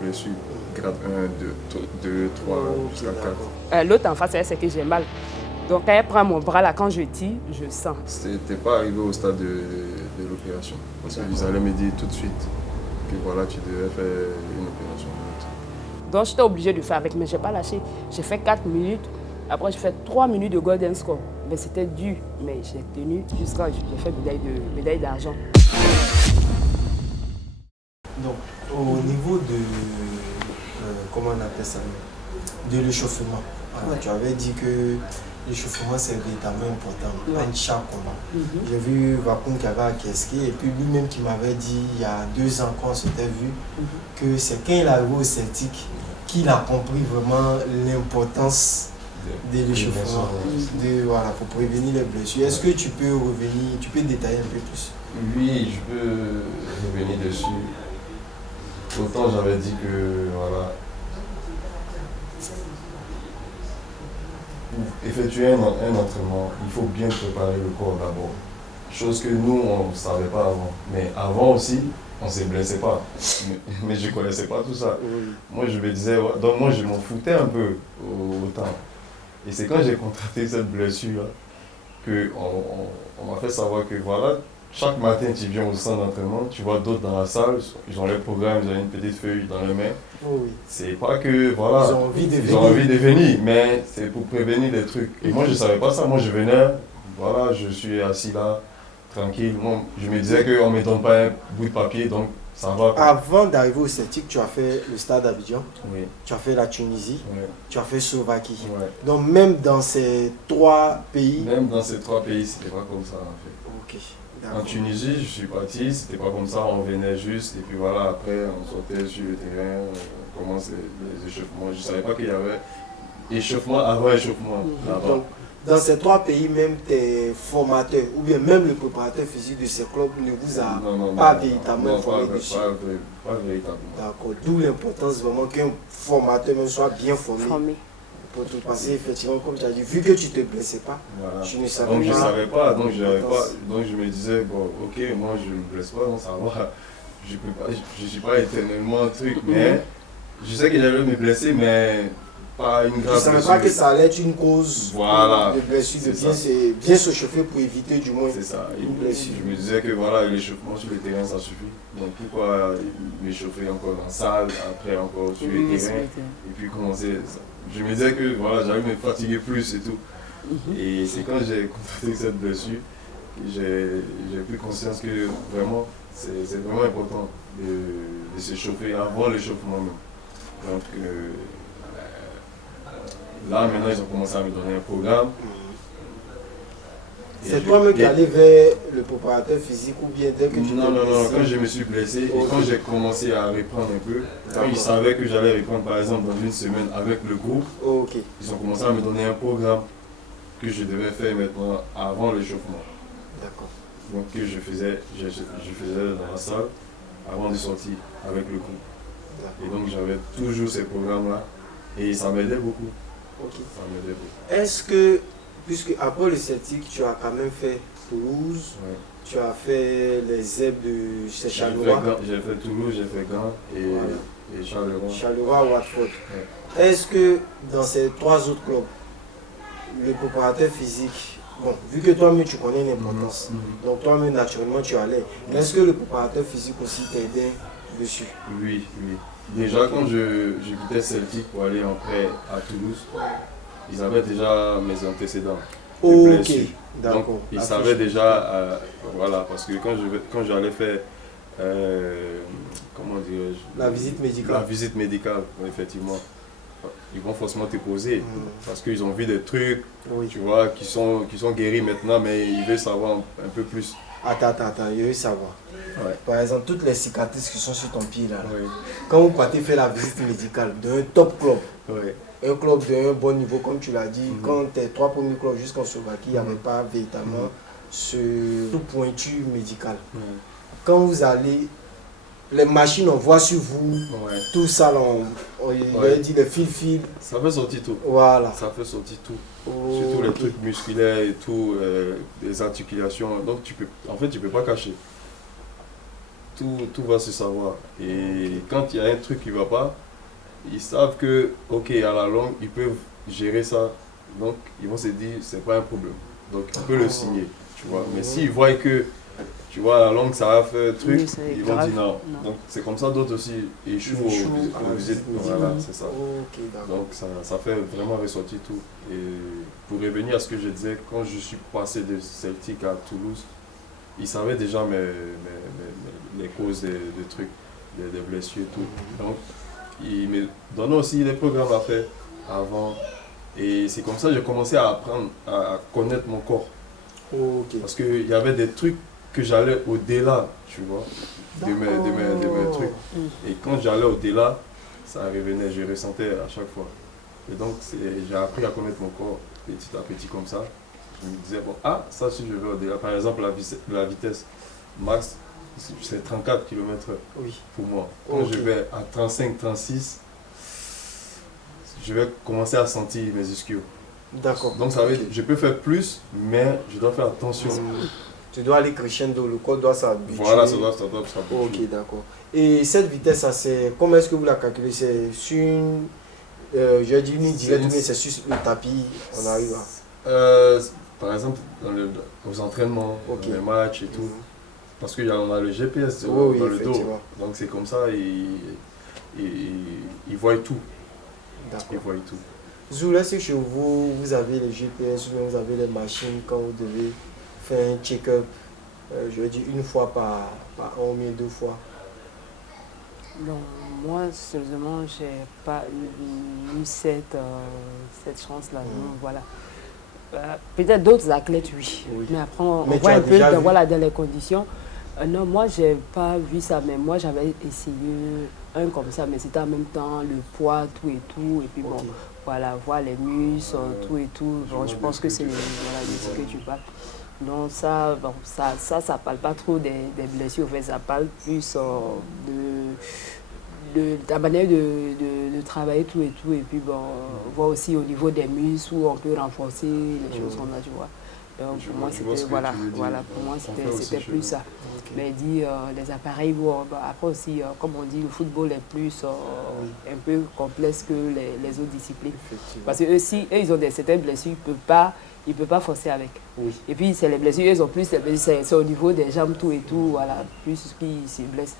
blessure. Grade 1, 2, 3, jusqu'à 4. L'autre en face, c'est que j'ai mal. Donc quand elle prend mon bras là, quand je tire, je sens. C'était pas arrivé au stade de l'opération. Parce qu'ils allaient me dire tout de suite que voilà, tu devais faire une opération. Donc j'étais obligée de faire avec, mais je n'ai pas lâché. J'ai fait 4 minutes, après j'ai fait 3 minutes de golden score. Mais c'était dur, mais j'ai tenu jusqu'à j'ai fait médaille d'argent. Donc au niveau de, comment on appelle ça, de l'échauffement, voilà, tu avais dit que l'échauffement c'est véritablement important dans chaque combat. J'ai vu Vakoum qui avait acquiescé et puis lui-même qui m'avait dit il y a 2 ans quand on s'était vu que c'est quand il est arrivé au Celtic qu'il a compris vraiment l'importance de l'échauffement, voilà, pour prévenir les blessures. Est-ce que tu peux revenir, tu peux détailler un peu plus? Oui, je peux revenir dessus. Autant j'avais dit que voilà, pour effectuer un entraînement, il faut bien préparer le corps d'abord. Chose que nous, on ne savait pas avant. Mais avant aussi, on ne se blessait pas. Mais je ne connaissais pas tout ça. Moi, je me disais, donc moi, je m'en foutais un peu autant. Et c'est quand j'ai contracté cette blessure qu'on m'a fait savoir que voilà, chaque matin, tu viens au centre d'entraînement, tu vois d'autres dans la salle, ils ont les programmes, ils ont une petite feuille dans les mains. C'est pas que, voilà, ils ont envie de venir, mais c'est pour prévenir des trucs. Et moi, je savais pas ça. Moi, je venais, voilà, je suis assis là, tranquille. Moi, je me disais qu'on ne me donne pas un bout de papier, donc ça va. Avant d'arriver au Celtic, tu as fait le Stade d'Abidjan, tu as fait la Tunisie, tu as fait Slovaquie. Donc même dans ces 3 pays... Même dans ces 3 pays, c'était pas comme ça en fait. En Tunisie, je suis parti, c'était pas comme ça, on venait juste et puis voilà, après on sortait sur le terrain, on commence les échauffements. Je savais pas qu'il y avait échauffement avant échauffement là-bas. Dans ces 3 pays, même tes formateurs ou bien même le préparateur physique de ces clubs ne vous a pas véritablement formé dessus. Pas véritablement. D'accord, d'où l'importance vraiment qu'un formateur même soit bien formé. Pour tout passer, effectivement, comme tu as dit, vu que tu ne te blessais pas, tu ne savais pas. Donc je ne savais pas, donc je me disais, bon, ok, moi je ne me blesse pas, donc ça va. Je ne suis pas éternellement un truc, mais je sais que j'allais me blesser, mais pas une grave blessure. Tu ne savais pas que ça allait être une cause de blessure, de bien se chauffer pour éviter du moins une blessure. Je me disais que voilà, l'échauffement sur le terrain, ça suffit. Donc pourquoi m'échauffer encore en salle, après encore sur le terrain, et puis commencer ça. Je me disais que voilà, j'allais me fatiguer plus et tout. Et c'est quand j'ai contracté cette blessure que j'ai pris conscience que vraiment, c'est vraiment important de s'échauffer avant l'échauffement même. Donc là, maintenant, ils ont commencé à me donner un programme. C'est toi-même qui allais vers le préparateur physique ou bien dès que tu Non, quand je me suis blessé et quand j'ai commencé à reprendre un peu, quand ils savaient que j'allais reprendre par exemple dans une semaine avec le groupe, ils ont commencé à me donner un programme que je devais faire maintenant avant l'échauffement. Donc que je faisais dans la salle avant de sortir avec le groupe. Et donc j'avais toujours ces programmes-là et ça m'aidait beaucoup. Est-ce que, puisque après le Celtic, tu as quand même fait Toulouse, tu as fait les Zèbres de Charleroi. J'ai fait Toulouse, j'ai fait Gand et Charleroi. Charleroi, Watford. Est-ce que dans ces 3 autres clubs, le préparateur physique, bon, vu que toi-même tu connais l'importance, donc toi-même naturellement tu allais, mais est-ce que le préparateur physique aussi t'aidait dessus? Oui. Déjà quand je quittais Celtic pour aller en prêt à Toulouse, ils avaient déjà mes antécédents. Ok, donc ils savaient déjà, voilà, parce que quand j'allais faire, comment dirais-je, la visite médicale, effectivement, ils vont forcément te poser, parce qu'ils ont vu des trucs, tu vois, qui sont guéris maintenant, mais ils veulent savoir un peu plus. Attends, je veux savoir. Par exemple, toutes les cicatrices qui sont sur ton pied là, quand vous partez faire la visite médicale d'un top club, un club d'un bon niveau, comme tu l'as dit, quand tes 3 premiers clubs jusqu'en Slovaquie, il n'y avait pas véritablement ce pointu médical. Quand vous allez, les machines, on voit sur vous, tout ça, on dit les fils. Ça fait sortir tout. Voilà. Ça fait sortir tout. Surtout les trucs musculaires et tout, les articulations. Donc tu peux pas cacher. tout va se savoir. Et quand il y a un truc qui ne va pas, ils savent que, ok, à la longue, ils peuvent gérer ça. Donc, ils vont se dire, c'est pas un problème. Donc, on peut le signer, tu vois. Mais s'ils voient que, tu vois, à la longue, ça va faire un truc, ils vont dire non. Donc, c'est comme ça, d'autres aussi échouent au visite. Voilà, c'est ça. Donc, ça fait vraiment ressortir tout. Et pour revenir à ce que je disais, quand je suis passé de Celtic à Toulouse, ils savaient déjà les causes des trucs, des blessures et tout. Donc, ils me donnaient aussi des programmes à faire avant. Et c'est comme ça que j'ai commencé à apprendre à connaître mon corps. Parce qu'il y avait des trucs que j'allais au-delà, tu vois, de mes trucs. Et quand j'allais au-delà, ça revenait, je ressentais à chaque fois. Et donc, j'ai appris à connaître mon corps petit à petit comme ça. Je me disais, bon, ça si je vais au-delà. Par exemple, la vitesse max, c'est 34 km/h pour moi. Quand je vais à 35, 36, je vais commencer à sentir mes ischios. D'accord. Donc, ça veut dire, je peux faire plus, mais je dois faire attention. Tu dois aller crescendo, le corps doit s'habituer. Voilà, ça doit s'habituer. Ok, d'accord. Et cette vitesse, comment est-ce que vous la calculez? C'est sur une, je dis une directe, mais c'est sur le tapis, on arrive à... Par exemple, aux entraînements, dans les matchs et tout. Parce qu'on a le GPS dans le dos. Donc c'est comme ça, ils voient tout. Ils voient tout. Zoul, est-ce que chez vous, vous avez les GPS ou bien vous avez les machines quand vous devez faire un check-up, je veux dire une fois par an ou bien 2 fois? Non, moi, sérieusement, je n'ai pas eu cette chance-là. Voilà. Peut-être d'autres athlètes, oui. Mais après, on voit un peu dans les conditions. Non, moi, je n'ai pas vu ça, mais moi, j'avais essayé un comme ça, mais c'était en même temps le poids, tout et tout. Et puis bon, voilà, voir les muscles, tout et tout. Bon, je pense que c'est de ce que tu parles. Donc ça, bon, ça parle pas trop des blessures, en fait, ça parle plus de ta manière de travailler tout et tout. Et puis bon, voir aussi au niveau des muscles où on peut renforcer les choses comme ça, tu vois. Donc pour moi, c'était pour moi c'était plus ça. Mais dit les appareils, après aussi, comme on dit, le football est plus un peu complexe que les autres disciplines. Parce que eux, si eux, ils ont certaines blessures, ils ne peuvent pas forcer avec. Et puis c'est les blessures, ils ont plus, c'est au niveau des jambes, tout et tout, voilà, plus qu'ils se blessent.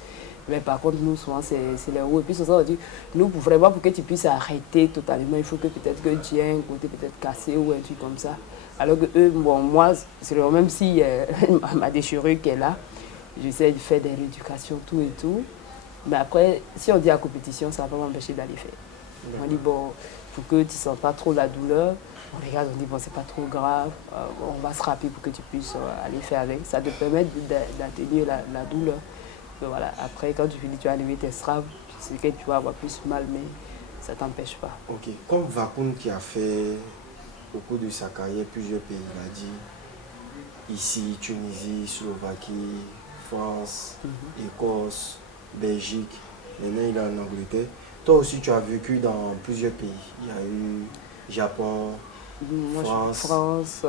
Mais par contre, nous, souvent, c'est les roues. Et puis, c'est ça, on dit, nous, pour que tu puisses arrêter totalement, il faut que peut-être que tu aies un côté peut-être cassé ou un truc comme ça. Alors que eux, bon, moi, même si ma déchirure qui est là, j'essaie de faire des rééducations, tout et tout. Mais après, si on dit à compétition, ça ne va pas m'empêcher d'aller faire. On dit, bon, pour que tu ne sentes pas trop la douleur, on regarde, on dit, bon, c'est pas trop grave, on va se rappeler pour que tu puisses aller faire avec. Ça te permet d'atténuer la douleur. Mais voilà, après, quand tu finis, tu vas lever tes straps, c'est que tu vas avoir plus mal, mais ça ne t'empêche pas. Ok, comme Vakoun qui a fait au cours de sa carrière plusieurs pays, il a dit ici, Tunisie, Slovaquie, France, Écosse, Belgique, maintenant il est en Angleterre. Toi aussi, tu as vécu dans plusieurs pays. Il y a eu Japon, France.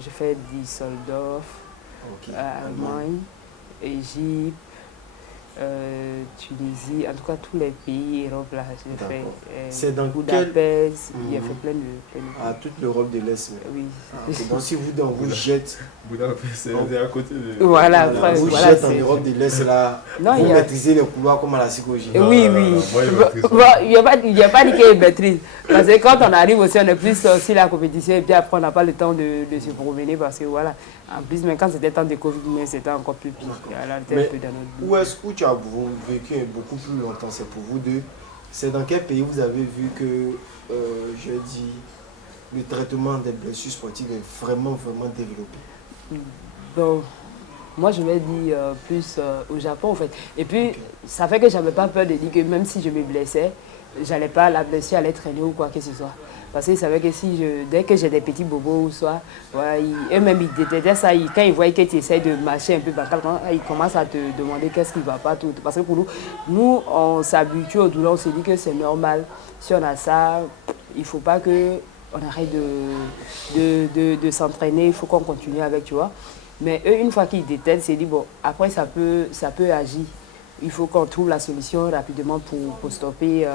J'ai fait Düsseldorf, Allemagne, Égypte, Tunisie, en tout cas tous les pays Europe là, j'ai fait. C'est dans Budapest, il a fait plein de... Ah, toute l'Europe de l'Est. Oui. Donc si vous jetez... Budapest, c'est à côté de... Voilà, après, vous jetez en Europe de l'Est là, vous maîtrisez les couloirs comme à la psychologie. Oui. Il n'y a pas dit qu'il maîtrise. Parce que quand on arrive aussi, on est plus aussi la compétition et puis après on n'a pas le temps de se promener parce que voilà. En plus, mais quand c'était temps de Covid, c'était encore plus pire. Où est-ce que tu as vécu beaucoup plus longtemps? C'est pour vous deux. C'est dans quel pays vous avez vu que, je dis, le traitement des blessures sportives est vraiment développé? Donc, moi, je vais dire plus au Japon, en fait. Et puis, ça fait que je n'avais pas peur de dire que même si je me blessais, la blessure allait traîner ou quoi que ce soit. Parce qu'ils savaient que dès que j'ai des petits bobos ou soit, eux-mêmes ils détestaient ça. Quand ils voient que tu essaies de marcher un peu, ils commencent à te demander qu'est-ce qui ne va pas. Tout. Parce que pour nous, on s'habitue aux douleurs, on se dit que c'est normal. Si on a ça, il ne faut pas qu'on arrête de s'entraîner, il faut qu'on continue avec, tu vois. Mais eux, une fois qu'ils détectent, c'est dit, bon, après, ça peut agir. Il faut qu'on trouve la solution rapidement pour stopper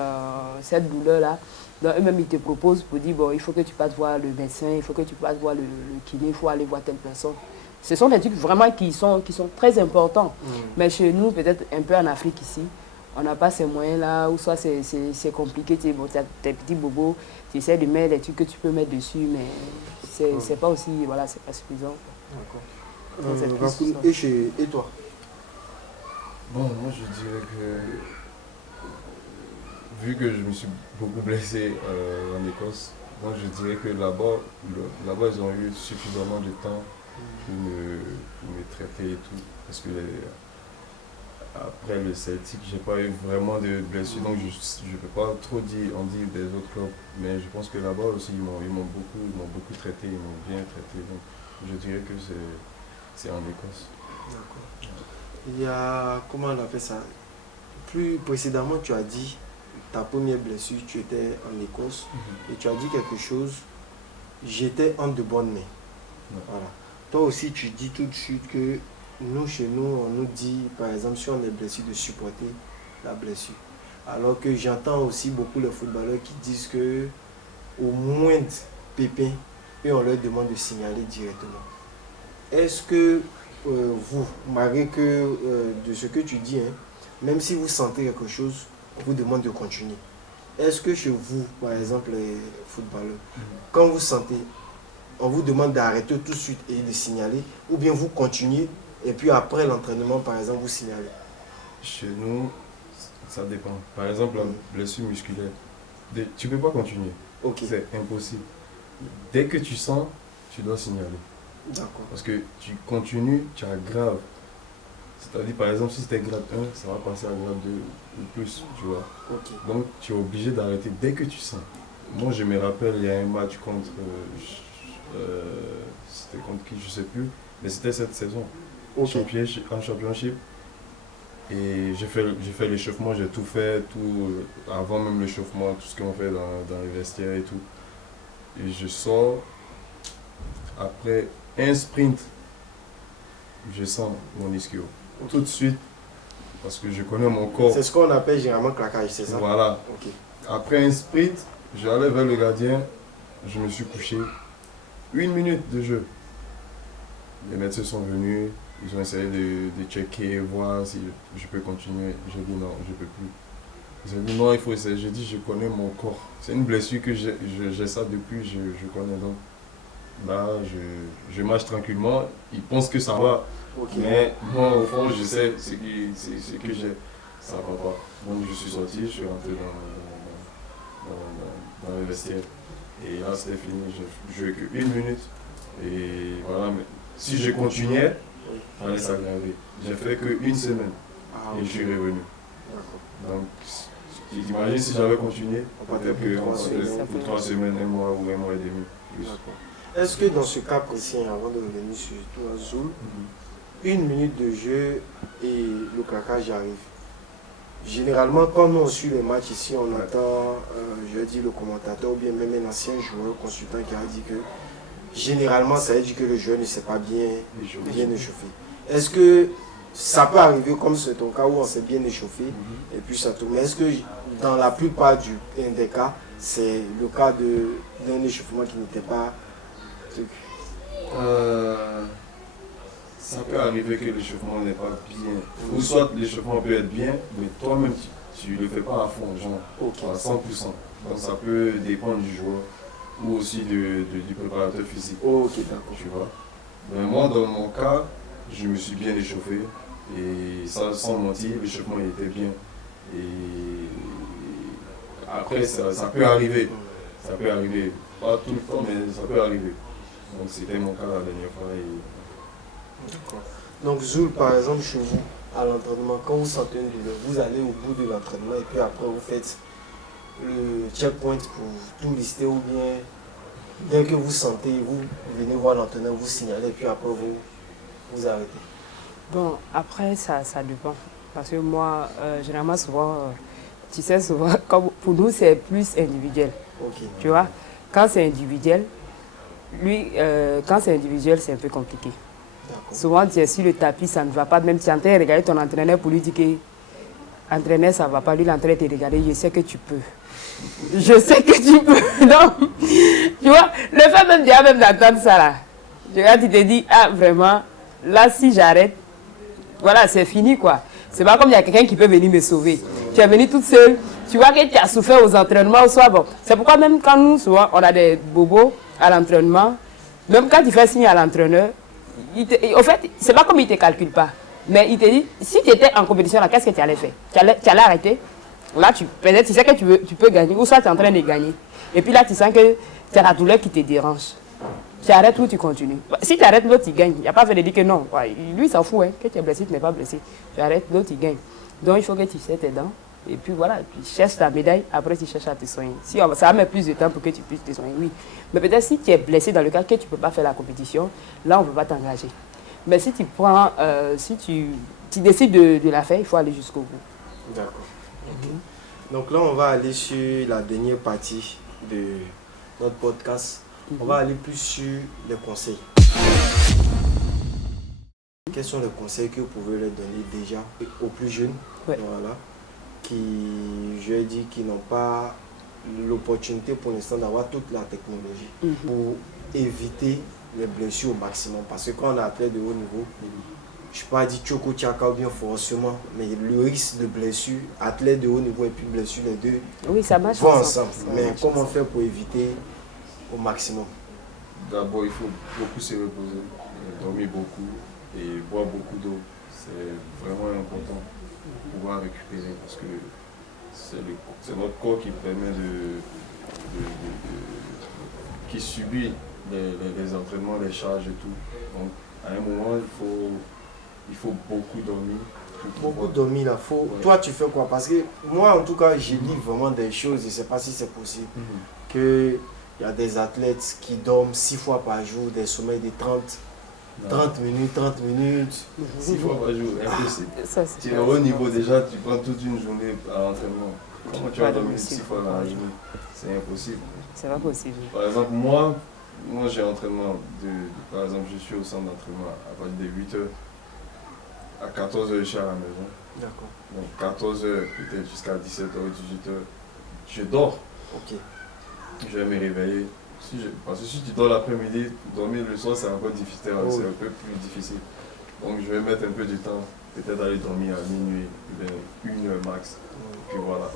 cette douleur-là. Donc, eux-mêmes, ils te proposent pour dire, bon, il faut que tu passes voir le médecin, il faut que tu passes voir le kiné, il faut aller voir telle personne. Ce sont des trucs vraiment qui sont très importants. Mais chez nous, peut-être un peu en Afrique ici, on n'a pas ces moyens-là, ou soit c'est compliqué, tu as tes petits bobos, tu essaies de mettre des trucs que tu peux mettre dessus, mais c'est pas aussi, voilà, c'est pas suffisant. D'accord. Et toi? Bon, moi je dirais que, vu que je me suis beaucoup blessé en Écosse, moi je dirais que là-bas, ils ont eu suffisamment de temps pour me traiter et tout. Parce que après le Celtic, j'ai pas eu vraiment de blessures, donc je ne peux pas trop en dire des autres clubs. Mais je pense que là-bas aussi, ils m'ont beaucoup traité, ils m'ont bien traité. Donc je dirais que c'est en Écosse. D'accord. Il y a, comment on appelle ça? Plus précédemment, tu as dit ta première blessure, tu étais en Écosse et tu as dit quelque chose, j'étais en de bonnes mains. Voilà. Toi aussi, tu dis tout de suite que nous, chez nous, on nous dit, par exemple, si on est blessé, de supporter la blessure. Alors que j'entends aussi beaucoup les footballeurs qui disent que au moindre pépin, et on leur demande de signaler directement. Est-ce que vous, malgré que de ce que tu dis, même si vous sentez quelque chose, on vous demande de continuer. Est-ce que chez vous, par exemple, les footballeurs, quand vous sentez, on vous demande d'arrêter tout de suite et de signaler, ou bien vous continuez et puis après l'entraînement, par exemple, vous signalez? Chez nous, ça dépend. Par exemple, la blessure musculaire, tu ne peux pas continuer. C'est impossible. Dès que tu sens, tu dois signaler. D'accord. Parce que tu continues, tu aggraves. C'est-à-dire, par exemple, si c'était grade 1, ça va passer à grade 2 ou plus, tu vois. Donc, tu es obligé d'arrêter dès que tu sens. Moi, je me rappelle, il y a un match contre... c'était contre qui, je ne sais plus. Mais c'était cette saison. En championship. Et j'ai fait l'échauffement, j'ai tout fait, avant même l'échauffement, tout ce qu'on fait dans les vestiaires et tout. Et je sors, après un sprint, je sens mon ischio. Tout de suite, parce que je connais mon corps. C'est ce qu'on appelle généralement claquage, c'est ça? Voilà. Après un sprint, j'allais vers le gardien, je me suis couché. 1 minute de jeu. Les médecins sont venus, ils ont essayé de checker, voir si je peux continuer. J'ai dit non, je ne peux plus. Ils ont dit non, il faut essayer. J'ai dit je connais mon corps. C'est une blessure que j'ai ça depuis, je connais donc. Là, je marche tranquillement. Ils pensent que ça va. Mais moi, au fond, je sais ce que j'ai. Ça va pas. Donc je suis sorti, je suis rentré dans le vestiaire. Et là, c'était fini. Je jouais que 1 minute. Et voilà. Mais si je continuais, ça allait s'aggraver. J'ai fait que 1 semaine. Et je suis revenu. Donc, t'imagines si j'avais continué, peut-être que 3 semaines, 1 mois ou 1 mois et demi. Plus. Est-ce que dans ce cas précis, avant de revenir sur toi, Zoul, 1 minute de jeu et le claquage arrive? Généralement, quand on suit les matchs ici, on entend, je dis le commentateur ou bien même un ancien joueur consultant qui a dit que généralement, ça veut dire que le joueur ne s'est pas bien échauffé. Est-ce que ça peut arriver comme c'est ton cas où on s'est bien échauffé et puis ça tourne? Mais est-ce que dans la plupart des cas, c'est le cas d'un échauffement qui n'était pas... Ça peut arriver que l'échauffement n'est pas bien. Ou soit l'échauffement peut être bien, mais toi-même tu ne le fais pas à fond, genre à 100%. Donc ça peut dépendre du joueur ou aussi du préparateur physique. Tu vois. Mais moi, dans mon cas, je me suis bien échauffé. Et ça, sans mentir, l'échauffement était bien. Et après, ça peut arriver. Ça peut arriver. Pas tout le temps, mais ça peut arriver. Donc c'était mon cas la dernière fois. D'accord. Donc Zoul, par exemple, chez vous, à l'entraînement, quand vous sentez une douleur, vous allez au bout de l'entraînement et puis après vous faites le checkpoint pour tout lister ou bien dès que vous sentez, vous venez voir l'entraîneur, vous signalez et puis après vous arrêtez? Bon, après ça dépend. Parce que moi, généralement souvent, tu sais souvent, comme pour nous c'est plus individuel. Tu vois, quand c'est individuel, lui, quand c'est individuel, c'est un peu compliqué. Souvent, tu es sur le tapis, ça ne va pas. Même si tu es en train de regarder ton entraîneur pour lui dire que entraîneur, ça ne va pas. Lui, l'entraîneur te regarder, je sais que tu peux. Je sais que tu peux. Non. Tu vois, le fait même d'entendre ça là. Tu te dis, ah vraiment, là si j'arrête, voilà, c'est fini quoi. C'est pas comme il y a quelqu'un qui peut venir me sauver. Tu es venue toute seule, tu vois que tu as souffert aux entraînements, soit bon. C'est pourquoi même quand nous, souvent, on a des bobos à l'entraînement, même quand tu fais signe à l'entraîneur, au fait, c'est pas comme il ne te calcule pas. Mais il te dit, si tu étais en compétition là, qu'est-ce que tu allais faire? Tu allais arrêter? Là, peut-être tu sais que tu peux gagner, ou soit tu es en train de gagner. Et puis là, tu sens que c'est la douleur qui te dérange. Tu arrêtes ou tu continues. Si tu arrêtes, l'autre, il gagne. Il n'y a pas fait de dire que non. Lui, il s'en fout. Hein. Que tu es blessé, tu n'es pas blessé. Tu arrêtes, l'autre, il gagne. Donc, il faut que tu serres tes dents. Et puis voilà, tu cherches ta médaille. Après, tu cherches à te soigner. Si ça va mettre plus de temps pour que tu puisses te soigner, oui. Mais peut-être si tu es blessé dans le cas que tu ne peux pas faire la compétition, là, on ne peut pas t'engager. Mais si tu prends, si tu décides de la faire, il faut aller jusqu'au bout. D'accord. Okay. Donc là, on va aller sur la dernière partie de notre podcast. On va aller plus sur les conseils. Quels sont les conseils que vous pouvez leur donner déjà aux plus jeunes, voilà, qui, je vais dire, qui n'ont pas l'opportunité pour l'instant d'avoir toute la technologie pour éviter les blessures au maximum? Parce que quand on a athlète de haut niveau, je ne peux pas dire Choco Tchaka ou bien forcément, mais le risque de blessure, athlète de haut niveau et puis blessure, les deux ça marche vont ensemble. Mais comment faire pour éviter au maximum? D'abord, il faut beaucoup se reposer, dormir beaucoup et boire beaucoup d'eau. C'est vraiment important pour pouvoir récupérer parce que c'est notre corps qui permet qui subit les entraînements, les charges et tout. Donc, à un moment, il faut beaucoup dormir. Beaucoup dormir là. Toi, tu fais quoi? Parce que moi, en tout cas, je lis vraiment des choses, je ne sais pas si c'est possible. Que il y a des athlètes qui dorment 6 fois par jour, des sommeils de 30 minutes. 6 fois par jour, impossible. Tu es au haut niveau déjà, tu prends toute une journée à l'entraînement. Comment tu vas dormir 6 fois dans la journée? C'est impossible. C'est pas possible. Par exemple, moi j'ai entraînement, par exemple, je suis au centre d'entraînement à partir de 8h. À 14h, je suis à la maison. D'accord. Donc 14h, peut-être jusqu'à 17h, 18h, je dors. Ok. Je vais me réveiller. Parce que si tu dors l'après-midi, dormir le soir, c'est encore difficile, c'est un peu plus difficile. Donc je vais mettre un peu de temps, peut-être aller dormir à minuit, 1h max. Puis voilà.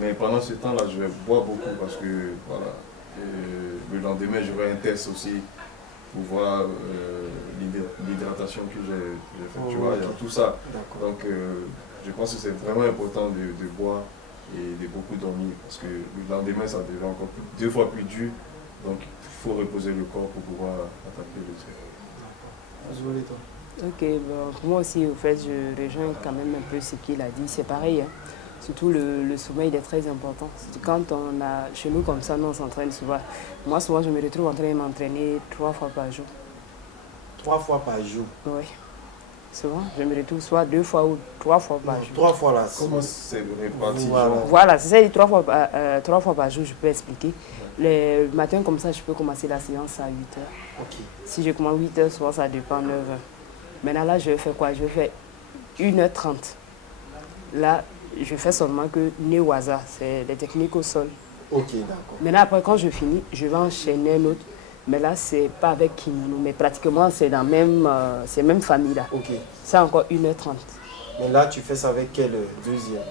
Mais pendant ce temps-là, je vais boire beaucoup parce que voilà. Le lendemain, j'aurai un test aussi pour voir l'hydratation que j'ai faite. Tu vois, il y a tout ça. Donc je pense que c'est vraiment important de boire et de beaucoup dormir parce que le lendemain ça devient encore 2 fois plus dur, donc il faut reposer le corps pour pouvoir attaquer le truc. Ok, bon, moi aussi au fait je rejoins quand même un peu ce qu'il a dit, c'est pareil, hein. Surtout le sommeil il est très important. Quand on a, chez nous comme ça, nous on s'entraîne souvent. Moi souvent je me retrouve en train de m'entraîner 3 fois par jour. 3 fois par jour? Oui. Souvent, je me retrouve soit 2 fois ou 3 fois par jour. 3 fois là. Comment c'est réparti? Voilà, c'est ça, 3 fois par jour, je peux expliquer. Le matin, comme ça, je peux commencer la séance à 8h. Ok. Si je commence 8h, souvent ça dépend 9h. Maintenant, là, je vais faire quoi? Je vais faire 1h30. Là, je fais seulement que nez au hasard, c'est les techniques au sol. Ok, d'accord. Maintenant, après, quand je finis, je vais enchaîner un autre. Mais là, c'est pas avec kimono, mais pratiquement, c'est dans la même famille là. Ok. C'est encore 1h30. Mais là, tu fais ça avec quel deuxième?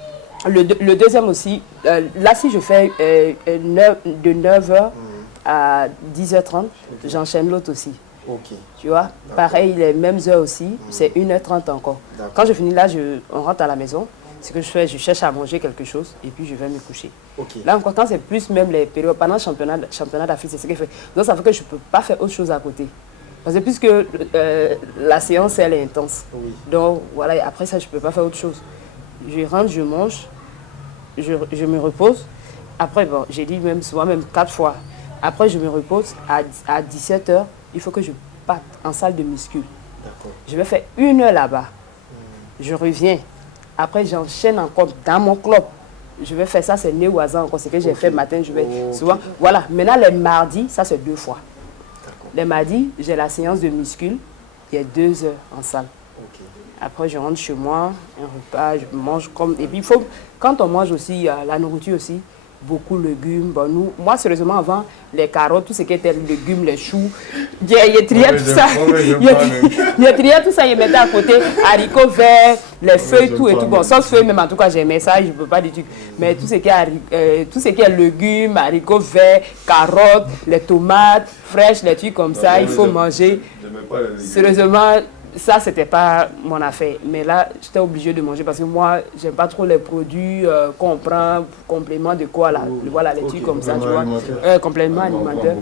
Le deuxième aussi, là, si je fais de 9h à 10h30, j'enchaîne l'autre aussi. Ok. Tu vois, pareil, les mêmes heures aussi, c'est 1h30 encore. Quand je finis là, on rentre à la maison. Ce que je fais, je cherche à manger quelque chose et puis je vais me coucher. Okay. Là encore, quand c'est plus même les périodes, pendant le championnat d'Afrique, c'est ce que je fais. Donc ça fait que je ne peux pas faire autre chose à côté. Parce que puisque la séance, elle est intense. Oui. Donc voilà, après ça, je ne peux pas faire autre chose. Je rentre, je mange, je me repose. Après, bon, j'ai dit même souvent, même 4 fois. Après, je me repose. À 17h, il faut que je parte en salle de muscu. Je vais faire 1 heure là-bas. Je reviens. Après, j'enchaîne encore dans mon club. Je vais faire ça, c'est né au hasard encore. C'est que j'ai fait matin, je vais souvent. Voilà, maintenant les mardis, ça c'est 2 fois. Les mardis, j'ai la séance de muscule. il y a 2 heures en salle. Ok. Après, je rentre chez moi, un repas, je mange comme... Et puis, quand on mange aussi, la nourriture aussi, beaucoup de légumes. Bon, moi, sérieusement, avant, les carottes, tout ce qui était légumes, les choux, j'ai trié tout ça. J'ai trié tout ça, je mettais à côté, haricots verts, les feuilles, tout et tout. Bon, sans feuilles, même en tout cas, j'aimais ça, je ne peux pas dire trucs. Mais tout ce qui est légumes, haricots verts, carottes, les tomates fraîches, les trucs comme ça, il faut manger. Sérieusement, ça, c'était pas mon affaire. Mais là, j'étais obligée de manger parce que moi, j'aime pas trop les produits qu'on prend, complément de quoi, là. Voilà, les trucs comme ça, tu vois. Complément alimentaire.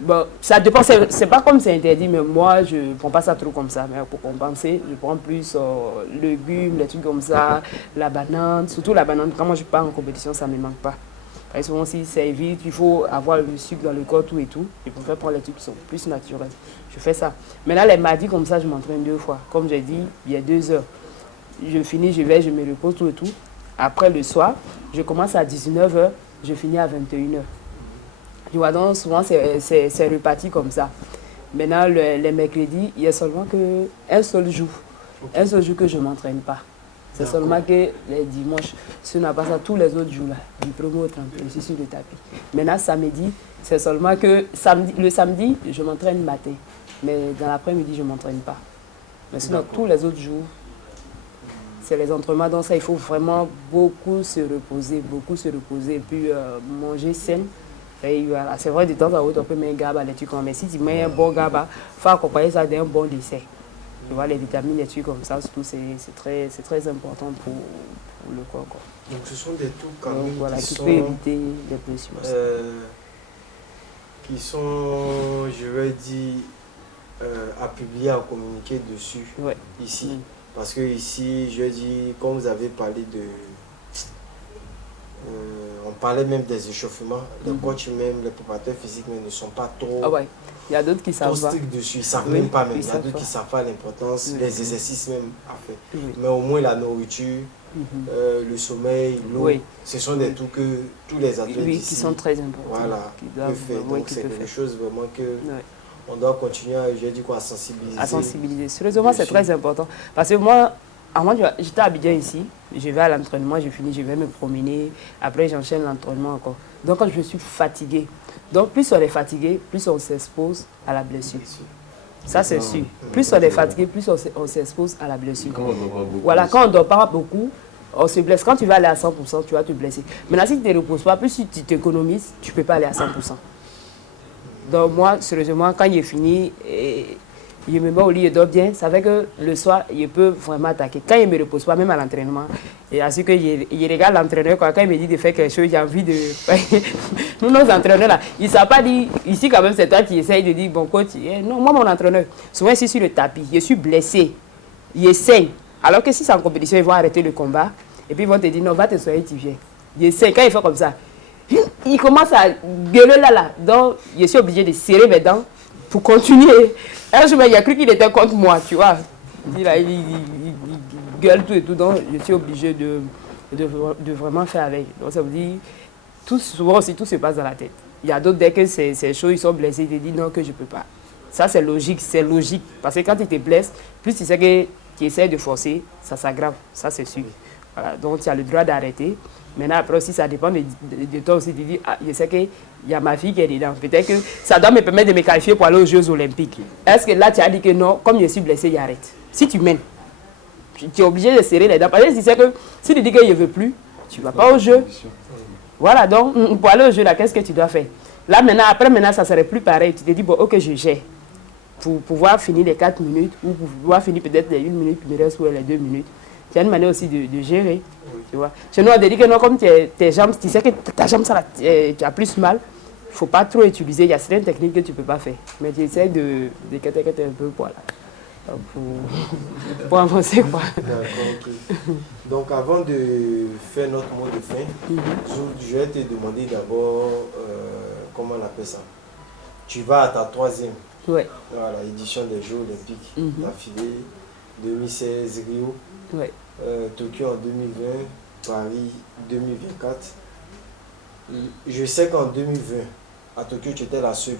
Bon, ça dépend, c'est pas comme c'est interdit, mais moi, je prends pas ça trop comme ça. Mais pour compenser, je prends plus légumes, les trucs comme ça, la banane, surtout la banane. Quand moi, je pars en compétition, ça me manque pas. Parce que souvent, si c'est vite, il faut avoir le sucre dans le corps, tout et tout. Je préfère prendre les trucs qui sont plus naturels. Je fais ça. Mais là, les mardis, comme ça, je m'entraîne 2 fois. Comme j'ai dit, il y a 2 heures. Je finis, je vais, je me repose, tout et tout. Après, le soir, je commence à 19 heures, je finis à 21 heures. Tu vois, donc souvent, c'est reparti comme ça. Maintenant, les mercredis, il y a seulement un seul jour. Un seul jour que je ne m'entraîne pas. C'est seulement que les dimanches, si on n'a pas ça tous les autres jours, là, du 1er au 31, je suis sur le tapis. Maintenant, samedi, c'est seulement que le samedi, je m'entraîne matin. Mais dans l'après-midi, je ne m'entraîne pas. Mais sinon, tous les autres jours, c'est les entraînements. Donc ça, il faut vraiment beaucoup se reposer, et puis manger sain. Et voilà, c'est vrai, de temps en temps, on peut mettre un GABA, les trucs comme ça. Mais si tu mets un bon GABA, il faut accompagner ça d'un bon dessert. Tu vois, les vitamines, les trucs comme ça, surtout, c'est très important pour le corps. Quoi. Donc ce sont des trucs quand même voilà, qui peut éviter les blessures. Qui sont, je vais dire, à publier, à communiquer dessus, ici. Parce que ici, je vais dire, comme vous avez parlé de... on parlait même des échauffements. Les coachs même, les préparateurs physiques même, ne sont pas trop... Ah ouais. Il y a d'autres qui savent pas. Dessus, ils ne savent même pas même. Il y a d'autres qui ne savent pas l'importance, les exercices même à faire. Mais au moins la nourriture, le sommeil, l'eau, ce sont des trucs que tous les athlètes ici, qui sont très importants. Voilà, peuvent faire. Donc c'est quelque chose vraiment que on doit continuer à sensibiliser. À sensibiliser. Sérieusement, c'est très important. Parce que moi, avant, j'étais à Abidjan ici, je vais à l'entraînement, je finis, je vais me promener, après j'enchaîne l'entraînement encore. Donc quand je suis fatiguée, donc plus on est fatigué, plus on s'expose à la blessure. Ça c'est sûr. Plus on est fatigué, plus on s'expose à la blessure. Voilà, quand on ne dort pas beaucoup, on se blesse. Quand tu vas aller à 100%, tu vas te blesser. Maintenant, si tu ne te reposes pas, plus si tu t'économises, tu ne peux pas aller à 100%. Donc moi, sérieusement, quand il est fini, je me mets au lit, je dors bien. Ça fait que le soir, je peux vraiment attaquer. Quand il ne me repose pas, même à l'entraînement, et ainsi que je regarde l'entraîneur, quand il me dit de faire quelque chose, j'ai envie de... Nous, nos entraîneurs là, ils ne savent pas dire, ici quand même c'est toi qui essayes de dire, bon coach, non, moi mon entraîneur, souvent ici sur le tapis, je suis blessé, il essaye. Alors que si c'est en compétition, ils vont arrêter le combat, et puis ils vont te dire, non, va te soigner, tu viens. Il essaye, quand il fait comme ça, il commence à gueuler là. Donc, je suis obligé de serrer mes dents pour continuer. Un jour, il a cru qu'il était contre moi, tu vois. Il gueule tout et tout, donc je suis obligé de vraiment faire avec. Donc ça veut dire, souvent aussi, tout se passe dans la tête. Il y a d'autres, dès que c'est chaud, ils sont blessés, ils te disent non, que je ne peux pas. Ça, c'est logique, Parce que quand tu te blesses, plus tu sais que tu essaies de forcer, ça s'aggrave, ça c'est sûr. Voilà, donc tu as le droit d'arrêter. Maintenant, après aussi, ça dépend de toi aussi. Tu dis, ah, je sais qu'il y a ma fille qui est dedans. Peut-être que ça doit me permettre de me qualifier pour aller aux Jeux Olympiques. Est-ce que là, tu as dit que non, comme je suis blessé, j'arrête. Si tu mènes, tu es obligé de serrer les dents. Parce que tu sais que si tu dis que je ne veux plus, tu ne vas pas au jeu. Voilà, donc pour aller au jeu, là, qu'est-ce que tu dois faire? Là, maintenant, ça ne serait plus pareil. Tu te dis, bon, ok, je gère. Pour pouvoir finir les 4 minutes, ou pour pouvoir finir peut-être les 1 minute qui me reste, ou les 2 minutes. C'est une manière aussi de gérer. Tu vois. Chez nous, on te dit que non, comme tes jambes, tu sais que ta jambe, ça, tu as plus mal. Il ne faut pas trop utiliser. Il y a certaines techniques que tu ne peux pas faire. Mais tu essaies de cater un peu pour avancer. Quoi. D'accord, ok. Donc, avant de faire notre mot de fin, je vais te demander d'abord, comment on appelle ça? Tu vas à ta 3e voilà, édition des Jeux Olympiques d'affilée, 2016 Rio. Tokyo en 2020, Paris 2024. Je sais qu'en 2020, à Tokyo, tu étais la seule.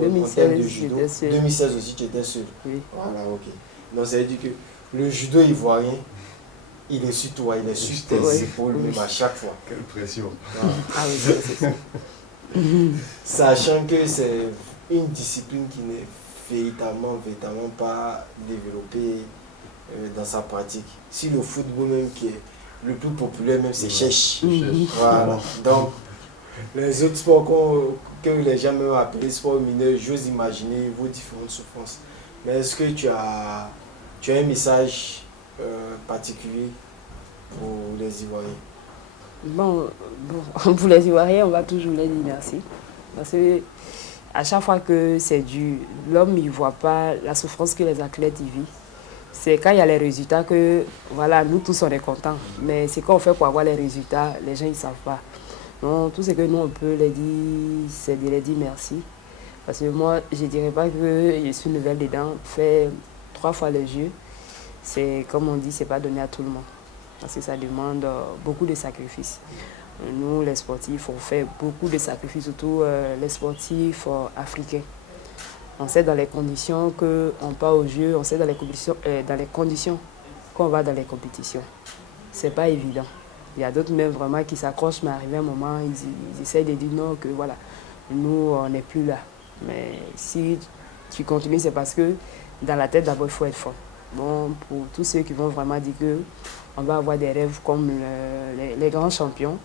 2016, de judo. j'étais seule. 2016 aussi, tu étais seul. Oui. Voilà, ok. Donc ça veut dire que le judo ivoirien, il est sur toi, il est sur tes épaules même à chaque fois. Quelle pression. Ah oui, c'est ça. Sachant que c'est une discipline qui n'est véritablement pas développée dans sa pratique. Si le football même qui est le plus populaire même c'est chèche. Voilà. Donc les autres sports que les gens même appellent sports mineurs, j'ose imaginer vos différentes souffrances. Mais est-ce que tu as un message particulier pour les Ivoiriens? Bon, pour les Ivoiriens, on va toujours les dire merci. Parce que à chaque fois que c'est dur, l'homme ne voit pas la souffrance que les athlètes y vivent. C'est quand il y a les résultats que, voilà, nous tous on est contents. Mais c'est quand on fait pour avoir les résultats, les gens ne savent pas. Donc tout ce que nous on peut les dire, c'est de les dire merci. Parce que moi, je ne dirais pas que je suis nouvelle dedans. Faire 3 fois les jeux, c'est comme on dit, c'est pas donné à tout le monde. Parce que ça demande beaucoup de sacrifices. Nous, les sportifs, on fait beaucoup de sacrifices, surtout les sportifs africains. On sait dans les conditions qu'on part au jeu, on sait dans les conditions qu'on va dans les compétitions. C'est pas évident. Il y a d'autres même vraiment qui s'accrochent, mais arrivé un moment, ils essayent de dire non, que voilà, nous, on n'est plus là. Mais si tu continues, c'est parce que dans la tête, d'abord, il faut être fort. Bon, pour tous ceux qui vont vraiment dire qu'on va avoir des rêves comme les grands champions,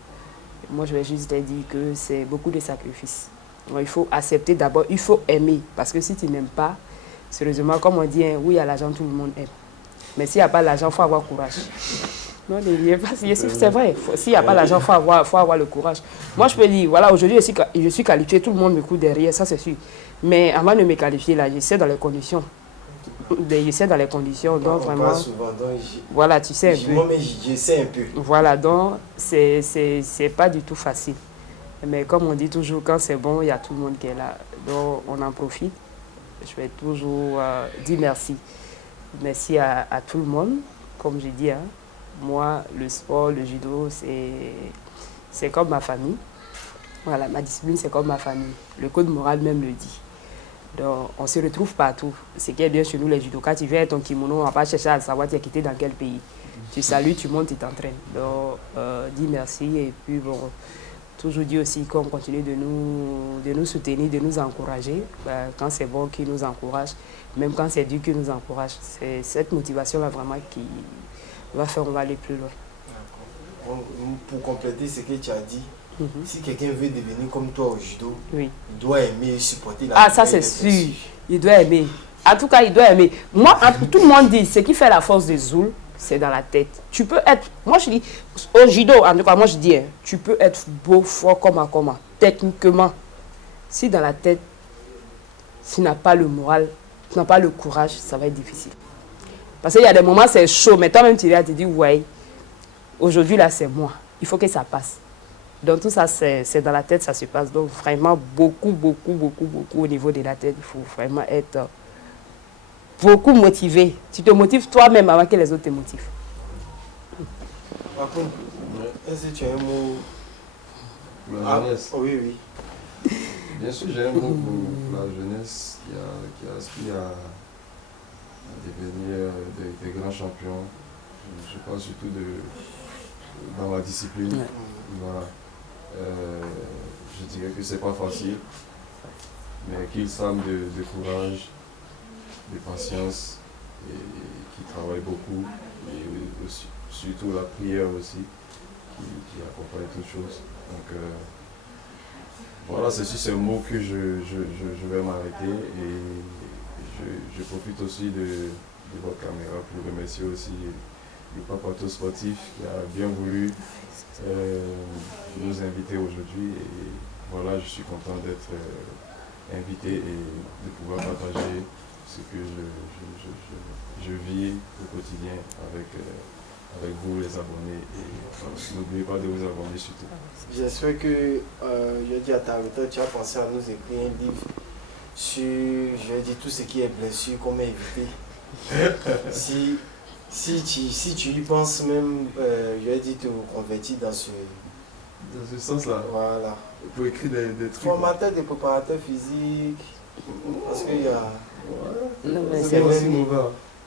moi, je vais juste te dire que c'est beaucoup de sacrifices. Donc, il faut accepter d'abord, il faut aimer. Parce que si tu n'aimes pas, sérieusement, comme on dit, hein, oui, il y a l'argent, tout le monde aime. Mais s'il n'y a pas l'argent, il faut avoir courage. Non, c'est vrai. S'il n'y a pas l'argent, il faut avoir le courage. Moi, je peux dire, voilà, aujourd'hui, je suis qualifié, tout le monde me court derrière, ça c'est sûr. Mais avant de me qualifier, là, j'essaie dans les conditions. Donc vraiment. Souvent, donc voilà, tu sais un peu. Moi, mais j'essaie un peu. Voilà, donc c'est pas du tout facile. Mais comme on dit toujours, quand c'est bon, il y a tout le monde qui est là. Donc on en profite. Je vais toujours dire merci. Merci à tout le monde. Comme je dis, hein, moi, le sport, le judo, c'est comme ma famille. Voilà, ma discipline, c'est comme ma famille. Le code moral même le dit. Donc, on se retrouve partout. Ce qui est bien chez nous, les judokas, tu viens avec ton kimono, on ne va pas chercher à savoir tu es quitté dans quel pays. Tu salues, tu montes, tu t'entraînes. Donc, dis merci et puis bon, toujours dire aussi qu'on continue de nous soutenir, de nous encourager. Quand c'est bon, qu'ils nous encouragent. Même quand c'est dur, qu'ils nous encouragent. C'est cette motivation-là vraiment qui va faire qu'on va aller plus loin. D'accord. Pour compléter ce que tu as dit, si quelqu'un veut devenir comme toi au judo, il doit aimer et supporter la ça c'est sûr. Il doit aimer. En tout cas, il doit aimer. Moi, tout le monde dit, ce qui fait la force des Zouls, c'est dans la tête. Tu peux être, moi je dis, au judo, en tout cas, moi je dis, hein, tu peux être beau, fort, comment, techniquement. Si dans la tête, tu n'as pas le moral, tu n'as pas le courage, ça va être difficile. Parce qu'il y a des moments, c'est chaud, mais toi-même, tu te dis, ouais, aujourd'hui, là, c'est moi. Il faut que ça passe. Donc tout ça, c'est dans la tête, ça se passe. Donc vraiment, beaucoup au niveau de la tête. Il faut vraiment être beaucoup motivé. Tu te motives toi-même avant que les autres te motivent. Par contre, est-ce que tu as un mot? La jeunesse. Oui. Bien sûr, j'ai un mot pour la jeunesse qui aspire à devenir des grands champions. Je parle surtout dans la discipline. Ouais. Voilà. Je dirais que c'est pas facile, mais qu'ils s'arment de courage, de patience, et qui travaillent beaucoup, et aussi, surtout la prière aussi, qui accompagne toutes choses. Donc voilà, c'est sur ce mot que je vais m'arrêter, et je profite aussi de votre caméra pour remercier aussi le Papato Sportif qui a bien voulu nous inviter aujourd'hui, et voilà, je suis content d'être invité et de pouvoir partager ce que je vis au quotidien avec vous les abonnés, et n'oubliez pas de vous abonner surtout. J'espère que je dis à ta retraite, tu as pensé à nous écrire un livre sur, je vais dire, tout ce qui est blessure, comment éviter. Si tu y penses même, je vais dire, te convertir dans ce sens-là. Voilà. Pour écrire des trucs. Formateur de préparateur physique, Parce qu'il y a... Non, mais c'est aussi mauvais.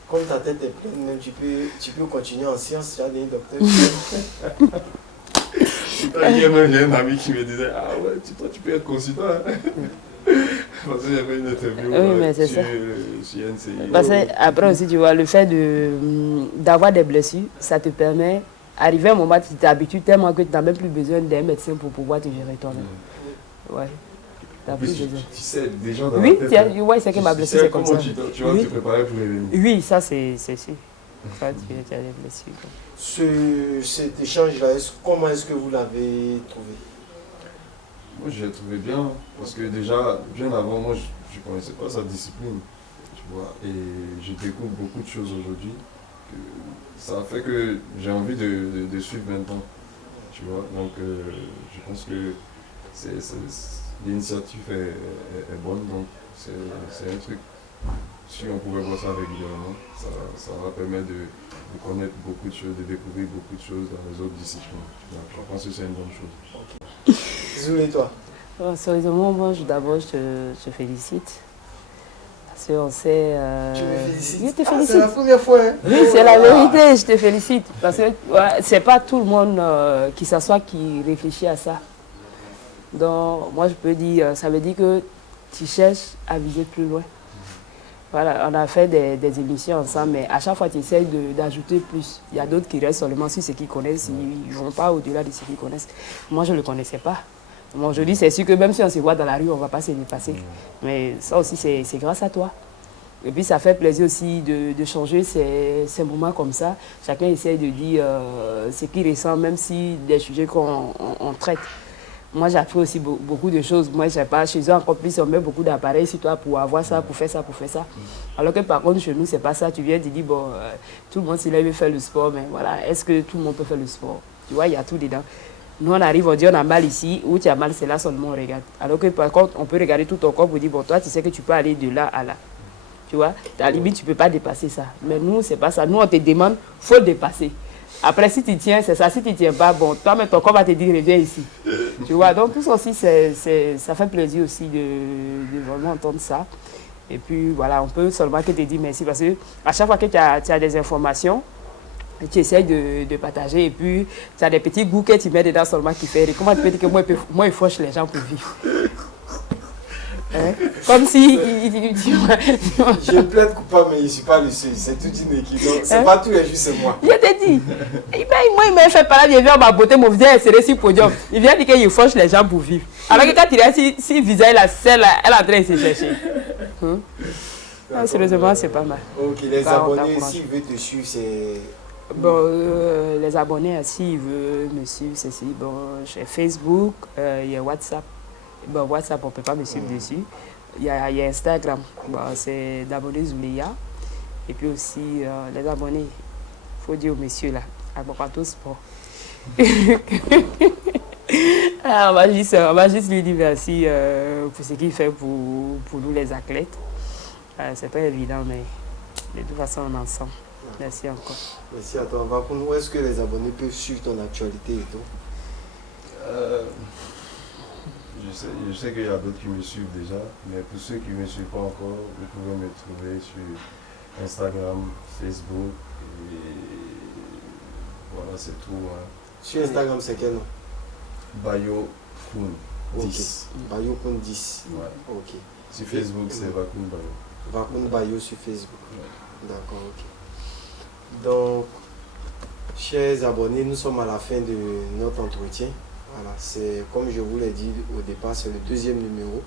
Comme ta tête est pleine, même tu peux continuer en sciences, tu as des docteurs. Hier, j'ai un ami qui me disait, ah ouais, toi tu peux être consultant. Parce que j'avais une interview sur NCI. Parce que après aussi, tu vois, le fait d'avoir des blessures, ça te permet, arrivé à un moment, tu t'habitues tellement que tu n'as même plus besoin d'un médecin pour pouvoir te gérer toi-même. Ouais. Tu sais déjà dans la tête. Oui, ouais, c'est que ma blessure, c'est comme ça. Tu vas te préparer pour l'événement. Oui, ça c'est sûr. Ça, tu as des blessures. Cet échange-là, comment est-ce que vous l'avez trouvé? Moi, je l'ai trouvé bien, parce que déjà, bien avant, moi, je ne connaissais pas sa discipline, tu vois, et je découvre beaucoup de choses aujourd'hui. Ça fait que j'ai envie de suivre maintenant, tu vois. Donc, je pense que l'initiative est bonne, donc c'est un truc. Si on pouvait voir ça régulièrement, ça va permettre de connaître beaucoup de choses, de découvrir beaucoup de choses dans les autres disciplines. Je pense que c'est une bonne chose. Zoul et toi? Sérieusement, moi d'abord je te félicite. Parce qu'on sait. Tu me félicites? Je te félicite. C'est la première fois. Hein? Oui, c'est la vérité, je te félicite. Parce que c'est pas tout le monde qui s'assoit qui réfléchit à ça. Donc, moi je peux dire, ça veut dire que tu cherches à viser plus loin. Voilà, on a fait des émissions ensemble, mais à chaque fois tu essaies d'ajouter plus. Il y a d'autres qui restent seulement sur ce qu'ils connaissent, ils ne vont pas au-delà de ce qu'ils connaissent. Moi je ne le connaissais pas. Bon, je dis, c'est sûr que même si on se voit dans la rue, on ne va pas se dépasser. Mais ça aussi, c'est grâce à toi. Et puis ça fait plaisir aussi de changer ces moments comme ça. Chacun essaie de dire ce qu'il ressent, même si des sujets qu'on traite. Moi, j'ai appris aussi beaucoup de choses. Moi, je sais pas, chez eux, encore plus, on met beaucoup d'appareils sur toi pour avoir ça, pour faire ça, pour faire ça. Alors que par contre, chez nous, c'est pas ça. Tu viens, tu dis, bon, tout le monde s'il veut faire le sport, mais voilà, est-ce que tout le monde peut faire le sport? Tu vois, il y a tout dedans. Nous, on arrive, on dit, on a mal ici, où tu as mal, c'est là seulement on regarde. Alors que par contre, on peut regarder tout ton corps pour dire, bon, toi, tu sais que tu peux aller de là à là. Tu vois, à la limite, tu ne peux pas dépasser ça. Mais nous, c'est pas ça. Nous, on te demande, il faut dépasser. Après, si tu tiens, c'est ça. Si tu ne tiens pas, bon, toi, mais ton corps va te dire, reviens ici. Tu vois, donc tout ça aussi, ça fait plaisir aussi de vraiment entendre ça. Et puis, voilà, on peut seulement que te dire merci parce que à chaque fois que tu as des informations, tu essaies de partager et puis tu as des petits goûts que tu mets dedans seulement qui fait. Comment tu peux dire que moi, il fauche les gens pour vivre? Hein? Comme si... Je plaide coupable, mais je ne suis pas le seul. C'est toute une équipe. C'est pas tous les jours, c'est moi. Je te dis. Moi, il m'a fait parler, il vient ma beauté, mon visage est serré sur le podium. Il vient dire qu'il fauche les gens pour vivre. Alors que quand il est si visage, la selle, elle est en train de se chercher. Sérieusement, c'est pas mal. Ok, les abonnés, s'ils veulent te suivre, c'est... Bon, les abonnés, s'ils veulent me suivre, c'est si. Bon, j'ai Facebook, il y a WhatsApp. Bon, WhatsApp, on ne peut pas me suivre dessus. Il y a Instagram, bon, c'est d'abonnés Zouléa. Et puis aussi, les abonnés, il faut dire aux messieurs là, à Bokato Sport. On va juste lui dire merci pour ce qu'il fait pour nous les athlètes. C'est pas évident, mais de toute façon, on est ensemble. Merci encore. Merci à toi. Où est-ce que les abonnés peuvent suivre ton actualité et tout? Je sais qu'il y a d'autres qui me suivent déjà, mais pour ceux qui ne me suivent pas encore, vous pouvez me trouver sur Instagram, Facebook, et voilà, c'est tout. Hein. Sur Instagram, c'est quel nom? Bayo-kun 10. Okay. Bayo-kun 10. Ouais. Ok. Sur Facebook, c'est Vakun Bayo. Vakun Bayo sur Facebook. Ouais. D'accord, ok. Donc, chers abonnés, nous sommes à la fin de notre entretien. Voilà, c'est comme je vous l'ai dit au départ, c'est le deuxième numéro.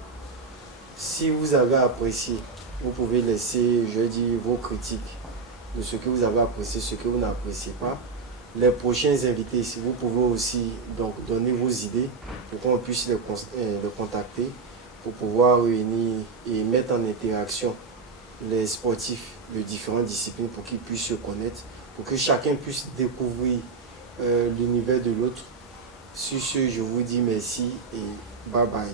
Si vous avez apprécié, vous pouvez laisser, je dis, vos critiques de ce que vous avez apprécié, ce que vous n'appréciez pas. Les prochains invités, vous pouvez aussi donc donner vos idées pour qu'on puisse les contacter pour pouvoir réunir et mettre en interaction les sportifs de différentes disciplines pour qu'ils puissent se connaître, pour que chacun puisse découvrir l'univers de l'autre. Sur ce, je vous dis merci et bye bye.